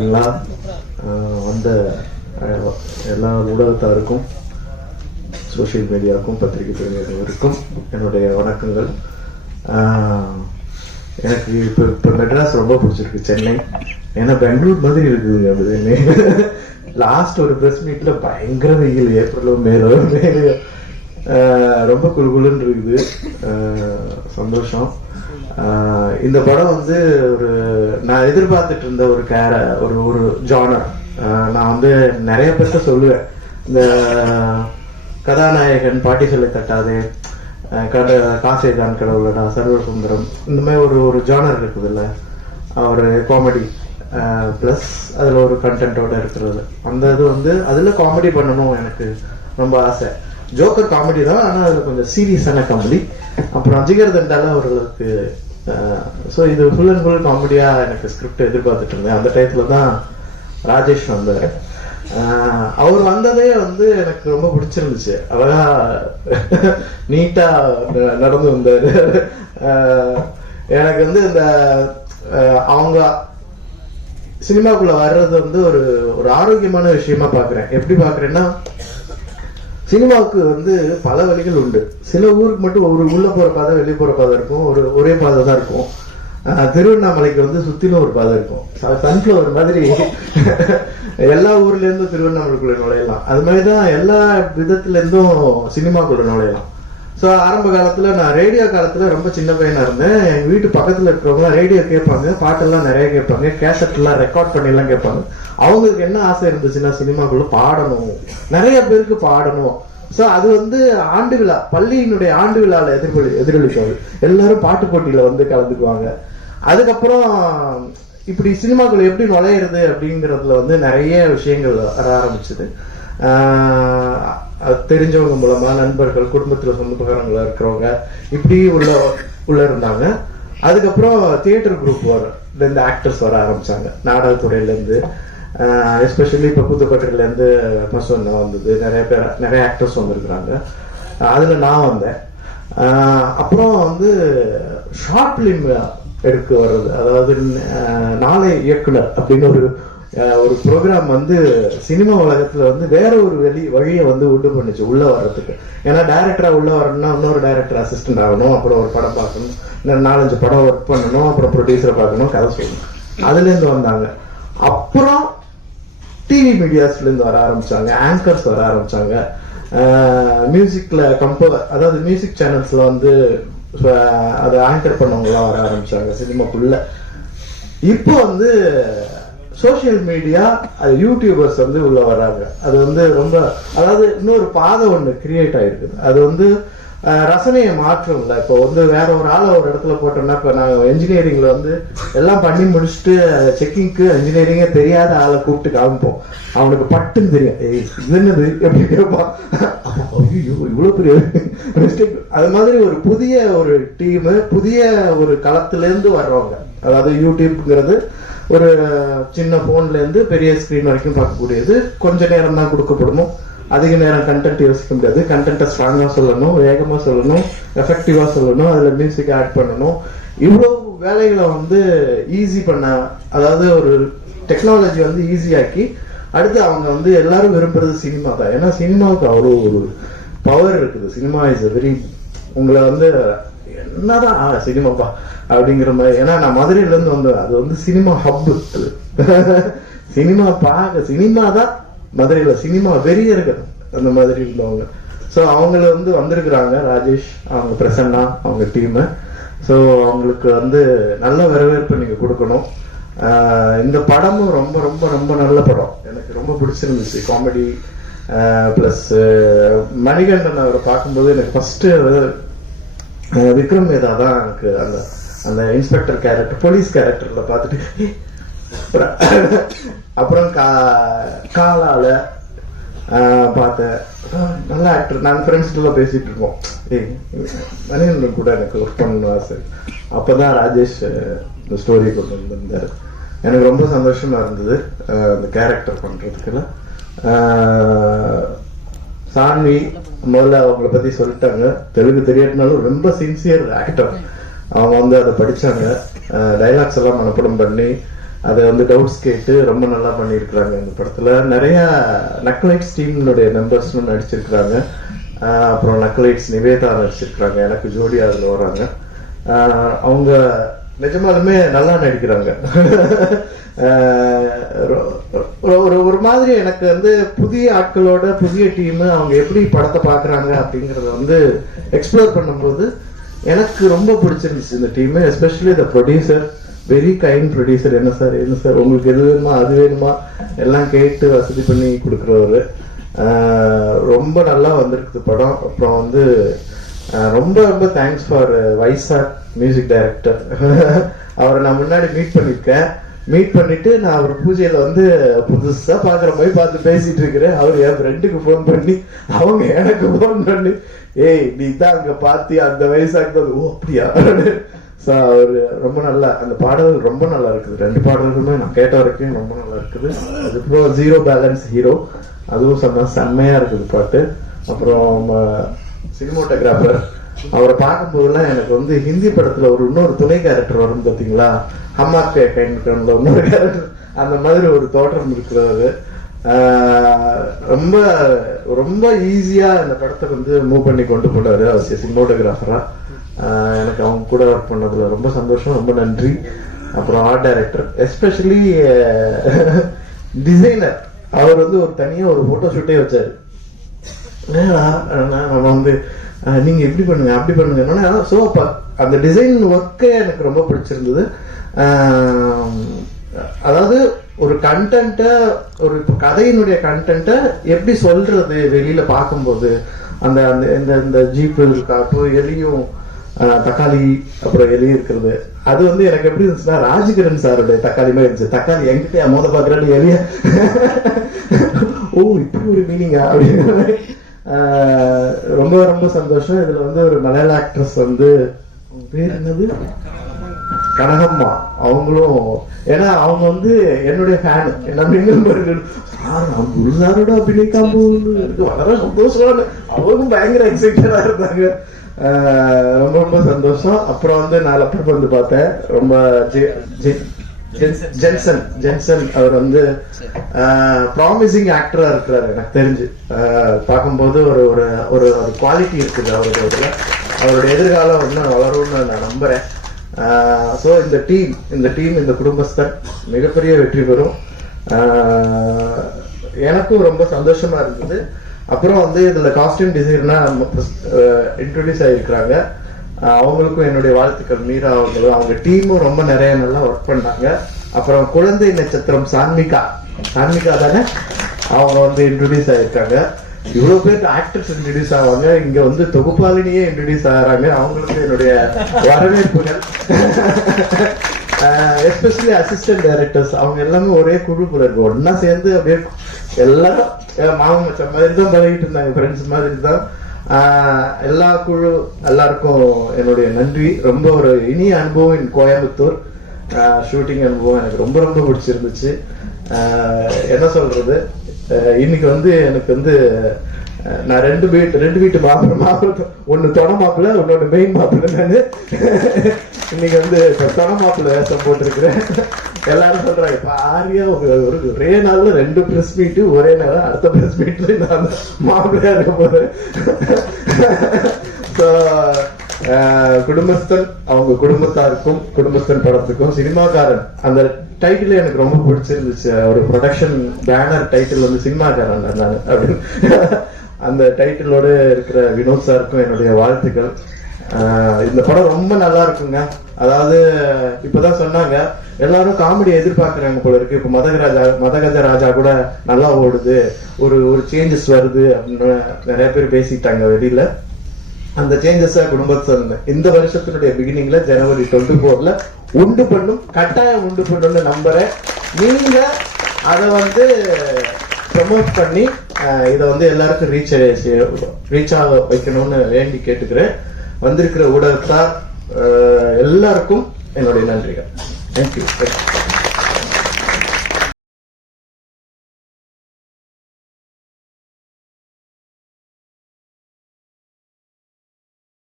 இருக்கீங்களா? வந்த எல்லா ஊடகத்தாருக்கும், சோஷியல் மீடியாவுக்கும், பத்திரிகை துறையினருக்கும் என்னுடைய வணக்கங்கள். எனக்கு இப்போ மெட்ராஸ் ரொம்ப பிடிச்சிருக்கு, சென்னை. ஏன்னா பெங்களூர் மாதிரி இருக்குதுங்க அப்படின்னு. லாஸ்ட் ஒரு ப்ரெஸ் மீட்ல பயங்கர வெயில், ஏப்ரலோ மேலோ ரொம்ப குழுகுலுன்னு இருக்குது. சந்தோஷம். இந்த படம் வந்து நான் எதிர்பார்த்துட்டு இருந்த ஒரு ஜானர். நான் வந்து நிறைய பேர்த்த சொல்லுவேன், இந்த கதாநாயகன் பாட்டி சொல்லி தட்டாதே, காசேதான் கடவுளடா, சர்வர் சுந்தரம், இந்த மாதிரி ஒரு ஜானர் இருக்குதுல்ல, ஒரு காமெடி பிளஸ் அதில் ஒரு கண்டென்ட்டோட இருக்கிறது. அந்த இது வந்து அதில் காமெடி பண்ணணும் எனக்கு ரொம்ப ஆசை. ஜோக்கர் காமெடி தான், ஆனால் அதில் கொஞ்சம் சீரியஸான காமெடி. அப்புறம் ஜிகர் தண்டால அவர்களுக்கு ஸோ இது ஃபுல் அண்ட் ஃபுல் காமெடியாக எனக்கு ஸ்கிரிப்ட் எதிர்பார்த்துட்டு இருந்தேன். அந்த டயத்தில் தான் ராஜேஷ் வந்தார். அவர் வந்ததே வந்து எனக்கு ரொம்ப பிடிச்சிருந்துச்சு. அழகா நீட்டா நடந்து வந்தார். எனக்கு வந்து இந்த அவங்க சினிமாக்குள்ள வர்றது வந்து ஒரு ஆரோக்கியமான விஷயமா பாக்குறேன். எப்படி பாக்குறேன்னா, சினிமாவுக்கு வந்து பல வழிகள் உண்டு. சில ஊருக்கு மட்டும் உள்ள போற பாதை, வெளியே போற பாதை இருக்கும், ஒரே பாதை தான் இருக்கும். திருவண்ணாமலைக்கு வந்து சுத்திலும் ஒரு பாதை இருக்கும். சன்ஃபிளவர் மாதிரி எல்லா ஊர்ல இருந்தும் திருவண்ணாமலைக்குள்ள நுழையலாம். அது மாதிரிதான் எல்லா விதத்துல இருந்தும் சினிமாக்குள்ள நுழையலாம். ஸோ ஆரம்ப காலத்துல, நான் ரேடியோ காலத்துல ரொம்ப சின்ன பையனா இருந்தேன். எங்க வீட்டு பக்கத்துல இருக்கிறவங்க ரேடியோ கேட்பாங்க, பாட்டெல்லாம் நிறைய கேட்பாங்க, கேசட் எல்லாம் ரெக்கார்ட் பண்ணி எல்லாம் கேட்பாங்க. அவங்களுக்கு என்ன ஆசை இருந்துச்சுன்னா, சினிமாக்குள்ள பாடணும், நிறைய பேருக்கு பாடணும். ஸோ அது வந்து ஆண்டு விழா, பள்ளியினுடைய ஆண்டு விழாவில் எதிரொலிக்காது. எல்லாரும் பாட்டு போட்டியில வந்து கலந்துக்குவாங்க. அதுக்கப்புறம் இப்படி சினிமாக்குள்ள எப்படி நுழையிறது அப்படிங்கிறதுல வந்து நிறைய விஷயங்கள் வர ஆரம்பிச்சது. தெரிஞ்சவங்க மூலமா, நண்பர்கள், குடும்பத்துல சொந்தக்காரங்களா இருக்கிறவங்க இப்படி உள்ள இருந்தாங்க. அதுக்கப்புறம் தியேட்டர் குரூப் இந்த ஆக்டர்ஸ் வர ஆரம்பிச்சாங்க, நாடகத்துறையில இருந்து. எஸ்பெஷலி இப்போ புதுக்கோட்டையில இருந்து மசோன்னா வந்தது, நிறைய ஆக்டர்ஸ் வந்திருக்கிறாங்க. அதுல நான் வந்தேன். அப்புறம் வந்து ஷார்ட் பிலிம் எடுக்க வர்றது, அதாவது நாளை இயக்குனர் அப்படின்னு ஒரு ப்ரோக்ராம் வந்து சினிமா உலகத்துல வந்து வேற ஒரு வழியை வந்து உண்டு பண்ணுச்சு உள்ள வர்றதுக்கு. ஏன்னா டைரக்டரா உள்ள வரணும்னா இன்னொரு டைரக்டர் அசிஸ்டன்ட் ஆகணும், அப்புறம் ஒரு படம் பார்க்கணும், 4-5 படம் ஒர்க் பண்ணணும், அப்புறம் ப்ரொடியூசரை பார்க்கணும், கதை சொல்லணும். அதுல இருந்து வந்தாங்க. அப்புறம் டிவி மீடியாஸ்ல இருந்து வர ஆரம்பிச்சாங்க, ஆங்கர்ஸ் வர ஆரம்பிச்சாங்க. மியூசிக்ல அதாவது மியூசிக் சேனல்ஸ்ல வந்து அதை ஆங்கர் பண்ணவங்கலாம் வர ஆரம்பிச்சாங்க சினிமாக்குள்ள. இப்போ வந்து சோசியல் மீடியா, அது யூடியூபர்ஸ் வந்து உள்ள வர்றாங்க. அது வந்து ரொம்ப, அதாவது இன்னொரு பாதை ஒண்ணு கிரியேட் ஆயிருக்குது. அது வந்து ரசனையை மாற்றம்ல. இப்போ வந்து வேற ஒரு ஆளை ஒரு இடத்துல போட்டோம்னா, இப்போ நாங்கள் என்ஜினியரிங்ல வந்து எல்லாம் பண்ணி முடிச்சுட்டு செக்கிங்க்கு என்ஜினியரிங்கே தெரியாத ஆளை கூப்பிட்டு காமிப்போம். அவனுக்கு பட்டுன்னு தெரியும், இது என்னது எப்படி கேட்பான், ஐயோ இவ்வளவு பெரிய மிஸ்டேக். அது மாதிரி ஒரு புதிய ஒரு டீமு, புதிய ஒரு களத்துல இருந்து வர்றவங்க. அதாவது யூடியூப்ங்கிறது ஒரு சின்ன போன்ல இருந்து பெரிய ஸ்கிரீன் வரைக்கும் பார்க்கக்கூடியது. கொஞ்ச நேரம் தான் கொடுக்கப்படணும், அதிக நேரம் கண்டென்ட் யோசிக்க முடியாது. கண்டென்ட்டை ஸ்ட்ராங்கா சொல்லணும், வேகமா சொல்லணும், எஃபெக்டிவா சொல்லணும், அதுல மியூசிக் ஆட் பண்ணணும். இவ்வளவு வேலைகளை வந்து ஈஸி பண்ண, அதாவது ஒரு டெக்னாலஜி வந்து ஈஸியாக்கி, அடுத்து அவங்க வந்து எல்லாரும் விரும்புறது சினிமா தான். ஏன்னா சினிமாவுக்கு அவ்வளோ ஒரு பவர் இருக்குது. சினிமா இஸ் வெரி, உங்களை வந்து என்னதான் சினிமாப்பா அப்படிங்கிற மாதிரி. ஏன்னா நான் மதுரையில இருந்து வந்தேன். அது வந்து சினிமா ஹப். சினிமா சினிமா தான் மதுரையில சினிமா வெறிய இருக்குது அந்த மாதிரி இருந்தவங்க. ஸோ அவங்கள வந்து வந்திருக்கிறாங்க ராஜேஷ், அவங்க பிரசன்னா, அவங்க டீமு. ஸோ அவங்களுக்கு வந்து நல்ல வரவேற்பு நீங்க கொடுக்கணும். இந்த படமும் ரொம்ப ரொம்ப ரொம்ப நல்ல படம், எனக்கு ரொம்ப பிடிச்சிருந்துச்சு. காமெடி பிளஸ் மணிகண்டன் அவரை பார்க்கும்போது எனக்கு ஃபர்ஸ்ட் விக்ரம் மேதா தான் எனக்கு அந்த இன்ஸ்பெக்டர் கேரக்டர், போலீஸ் கேரக்டர்ல பார்த்துட்டு, அப்புறம் காலால பார்த்தேன். நல்ல ஆக்டர். நான் ஃப்ரெண்ட்ஸ்லாம் பேசிட்டு இருக்கோம், மணிகண்டன் கூட எனக்கு ஒர்க் பண்ணணும் ஆசை. அப்பதான் ராஜேஷ் இந்த ஸ்டோரி கொண்டு வந்திருந்தாரு. எனக்கு ரொம்ப சந்தோஷமா இருந்தது அந்த கேரக்டர் பண்றதுக்குள்ள. சான்வி முதல்ல அவங்கள பத்தி சொல்லிட்டாங்க. தெலுங்கு தெரியாட்டினாலும் ரொம்ப சின்சியர் ஆக்டர். அவங்க வந்து அதை படிச்சாங்க, டைலாக்ஸ் எல்லாம் மனப்படம் பண்ணி அதை வந்து டவுட்ஸ் கேட்டு ரொம்ப நல்லா பண்ணியிருக்கிறாங்க. இந்த படத்துல நிறைய நக்லைட்ஸ் டீம்னுடைய மெம்பர்ஸ்னு நடிச்சிருக்கிறாங்க. அப்புறம் நக்லைட்ஸ் நிவேதா நடிச்சிருக்கிறாங்க, எனக்கு ஜோடியா அதுல வராங்க. அவங்க நிஜமாலுமே நல்லா நடிக்கிறாங்க. ஒரு மாதிரி எனக்கு வந்து புதிய ஆட்களோட புதிய டீம் அவங்க எப்படி படத்தை பாக்குறாங்க அப்படிங்கறத வந்து எக்ஸ்ப்ளோர் பண்ணும்போது எனக்கு ரொம்ப பிடிச்சிருந்துச்சு இந்த team. Especially the producer, very kind producer. என்ன சார் உங்களுக்கு எது வேணுமா அது வேணுமா எல்லாம் கேட்டு வசதி பண்ணி கொடுக்குறவரு. ரொம்ப நல்லா வந்திருக்குது படம். அப்புறம் வந்து ரொம்ப ரொம்ப thanks for Vaisakh music director. அவரை நான் முன்னாடி மீட் பண்ணிட்டு நான் அவர் பூஜையில வந்து புதுசா பாக்குற போய் பார்த்து பேசிட்டு இருக்கிறேன். அவர் என் ஃப்ரெண்டுக்கு போன் பண்ணி அவங்க எனக்கு போன் பண்ணி, ஏய் நீ தான் அங்க பாத்தி அந்த வயசாக்கு, ஓ அப்படியா. அவரு ரொம்ப நல்லா, அந்த பாடல்கள் ரொம்ப நல்லா இருக்குது. 2 பாடல்களுமே நான் கேட்ட வரைக்கும் ரொம்ப நல்லா இருக்குது. அதுக்கப்புறம் ஜீரோ பேலன்ஸ் ஹீரோ, அதுவும் செம்மையா இருக்குது பாட்டு. அப்புறம் சினிமோட்டோகிராஃபர், அவரை பார்க்கும் போதெல்லாம் எனக்கு வந்து ஹிந்தி படத்துல இன்னொரு துணை கேரக்டர் வரும் பாத்தீங்களா, ஹம்மாக்கே கைண்ட்ல இன்னொரு கேரக்டர், அந்த மாதிரி ஒரு தோற்றம் இருக்கிறது. ரொம்ப ரொம்ப ஈஸியா இந்த படத்தை வந்து மூவ் பண்ணி கொண்டு போனாரு அவர் சினிமோட்டோகிராஃபரா. எனக்கு அவங்க கூட ஒர்க் பண்ணதுல ரொம்ப சந்தோஷம், ரொம்ப நன்றி. அப்புறம் ஆர்ட் டைரக்டர், எஸ்பெஷலி டிசைனர், அவர் வந்து ஒரு தனியா ஒரு போட்டோ ஷூட்டே வச்சாரு. நம்ம வந்து நீங்க எப்படி பண்ணுங்க அப்படி பண்ணுங்க. ஸோ அந்த டிசைன் ஒர்க்கே எனக்கு ரொம்ப பிடிச்சிருந்தது. அதாவது ஒரு கண்டென்ட்ட, ஒரு கதையினுடைய கண்டென்ட்ட எப்படி சொல்றது வெளியில பார்க்கும்போது, அந்த இந்த ஜீப்பு அப்புறம் எலியும் தக்காளி அப்புறம் எலி இருக்கிறது, அது வந்து எனக்கு எப்படி இருந்துச்சுன்னா ராஜகிரண் சாருடைய தக்காளி மாதிரி இருந்துச்சு. தக்காளி எங்கிட்ட மோத பாக்குறாரு எலிய, ஓ இப்படி ஒரு மீனிங்கா அப்படின்னு. ரொம்ப ரொம்ப சந்தோஷம். இதுல வந்து ஒரு மலையாள ஆக்ட்ரஸ் வந்து பேர் என்னது, கனகம்மா, அவங்களும், ஏன்னா அவங்க வந்து என்னுடைய ஃபேன். குருசாரோட அபிநயிக்காம வளர சந்தோஷம், அவங்களும் பயங்கர எக்ஸைட்டடா இருந்தாங்க. ரொம்ப ரொம்ப சந்தோஷம். அப்புறம் வந்து நான் லப்பர் வந்து பார்த்தேன், ரொம்ப ஜென்சன் அவர் வந்து ப்ராமிசிங் ஆக்டரா இருக்கிறாரு எனக்கு தெரிஞ்சு. பார்க்கும்போது ஒரு ஒரு ஒரு குவாலிட்டி இருக்குது அவருடைய அவருடைய எதிர்காலம் இன்னும் வளரும்னு நான் நம்புறேன். ஸோ இந்த டீம் இந்த குடும்பஸ்தர் மிகப்பெரிய வெற்றி பெறும். எனக்கும் ரொம்ப சந்தோஷமா இருந்தது. அப்புறம் வந்து இதுல காஸ்டியூம் டிசைனா இன்ட்ரோடியூஸ் ஆகிருக்கிறாங்க, அவங்களுக்கும் என்னுடைய வாழ்த்துக்கள். மீரா அவங்களும் அவங்க டீமும் ரொம்ப நிறைய நல்லா ஒர்க் பண்ணாங்க. அப்புறம் குழந்தை நட்சத்திரம் சான்மிகா தானே, அவங்க வந்து இன்ட்ரோடியூஸ் ஆகிருக்காங்க. இவ்வளவு பேர் ஆக்டர்ஸ் இன்ட்ரோடியூஸ் ஆவாங்க, இங்க வந்து தொகுப்பாளினியே இன்ட்ரோடியூஸ் ஆகிறாங்க. அவங்களுக்கு என்னுடைய வரவேற்புகள். எஸ்பெஷலி அசிஸ்டன்ட் டைரக்டர்ஸ், அவங்க எல்லாமே ஒரே குழுக்குள்ள இருக்கு, ஒன்னா சேர்ந்து அப்படியே எல்லாரும் மாமன் மச்சம் மாதிரி தான் பழகிட்டு இருந்தாங்க, ஃப்ரெண்ட்ஸ் மாதிரி தான். எல்லாருக்கும் என்னுடைய நன்றி. ரொம்ப ஒரு இனிய அனுபவம் இன் கோயம்புத்தூர். ஷூட்டிங் அனுபவம் எனக்கு ரொம்ப ரொம்ப பிடிச்சிருந்துச்சு. என்ன சொல்றது, இன்னைக்கு வந்து எனக்கு வந்து நான் ரெண்டு வீட்டு மாப்பிள்ள, ஒன்னு தொட மாப்பிள்ள, இன்னொன்னு மெயின் மாப்பிள்ள. நானு இன்னைக்கு வந்து தொட மாப்பிள்ள வேஷம் போட்டிருக்கிறேன். எல்லாரும் சொல்றாங்க, பாரியா ஒரே நாள்ல 2 பிரஸ் மீட், ஒரே நாள் அடுத்த பிரஸ் மீட்ல நான் மாப்பிள்ளையா இருக்க போறேன். குடும்பஸ்தன், அவங்க குடும்பத்தாருக்கும் குடும்பஸ்தன் படத்துக்கும் சினிமாக்காரன் அந்த டைட்டில் எனக்கு ரொம்ப பிடிச்சிருந்துச்சு. ஒரு ப்ரொடக்ஷன் பேனர் டைட்டில் வந்து சினிமாக்காரன் நான் அப்படின்னு அந்த டைட்டிலோட இருக்கிற வினோத் சாருக்கும் என்னுடைய வாழ்த்துக்கள். இந்த படம் ரொம்ப நல்லா இருக்குங்க. அதாவது இப்பதான் சொன்னாங்க, எல்லாரும் காமெடி எதிர்பார்க்கறாங்க போல இருக்கு. இப்ப மதகஜ ராஜா கூட நல்லா ஓடுது, ஒரு சேஞ்சஸ் வருது அப்படின்னு நிறைய பேர் பேசிட்டாங்க வெளியில. அந்த சேஞ்சஸ் குடும்பத்தன் இந்த வருஷத்தினுடைய பிகினிங்ல ஜனவரி 24ல உண்டு பண்ணும், கட்டாயம் உண்டு பண்ணும்னு நம்புறேன். நீங்க அதை வந்து ப்ரமோட் பண்ணி இதை வந்து எல்லாருக்கும் ரீச் ஆக வைக்கணும்னு வேண்டி கேட்டுக்கிறேன். வந்திருக்கிற ஊடகத்தார் எல்லாருக்கும் என்னுடைய நன்றிகள். தேங்க்யூ.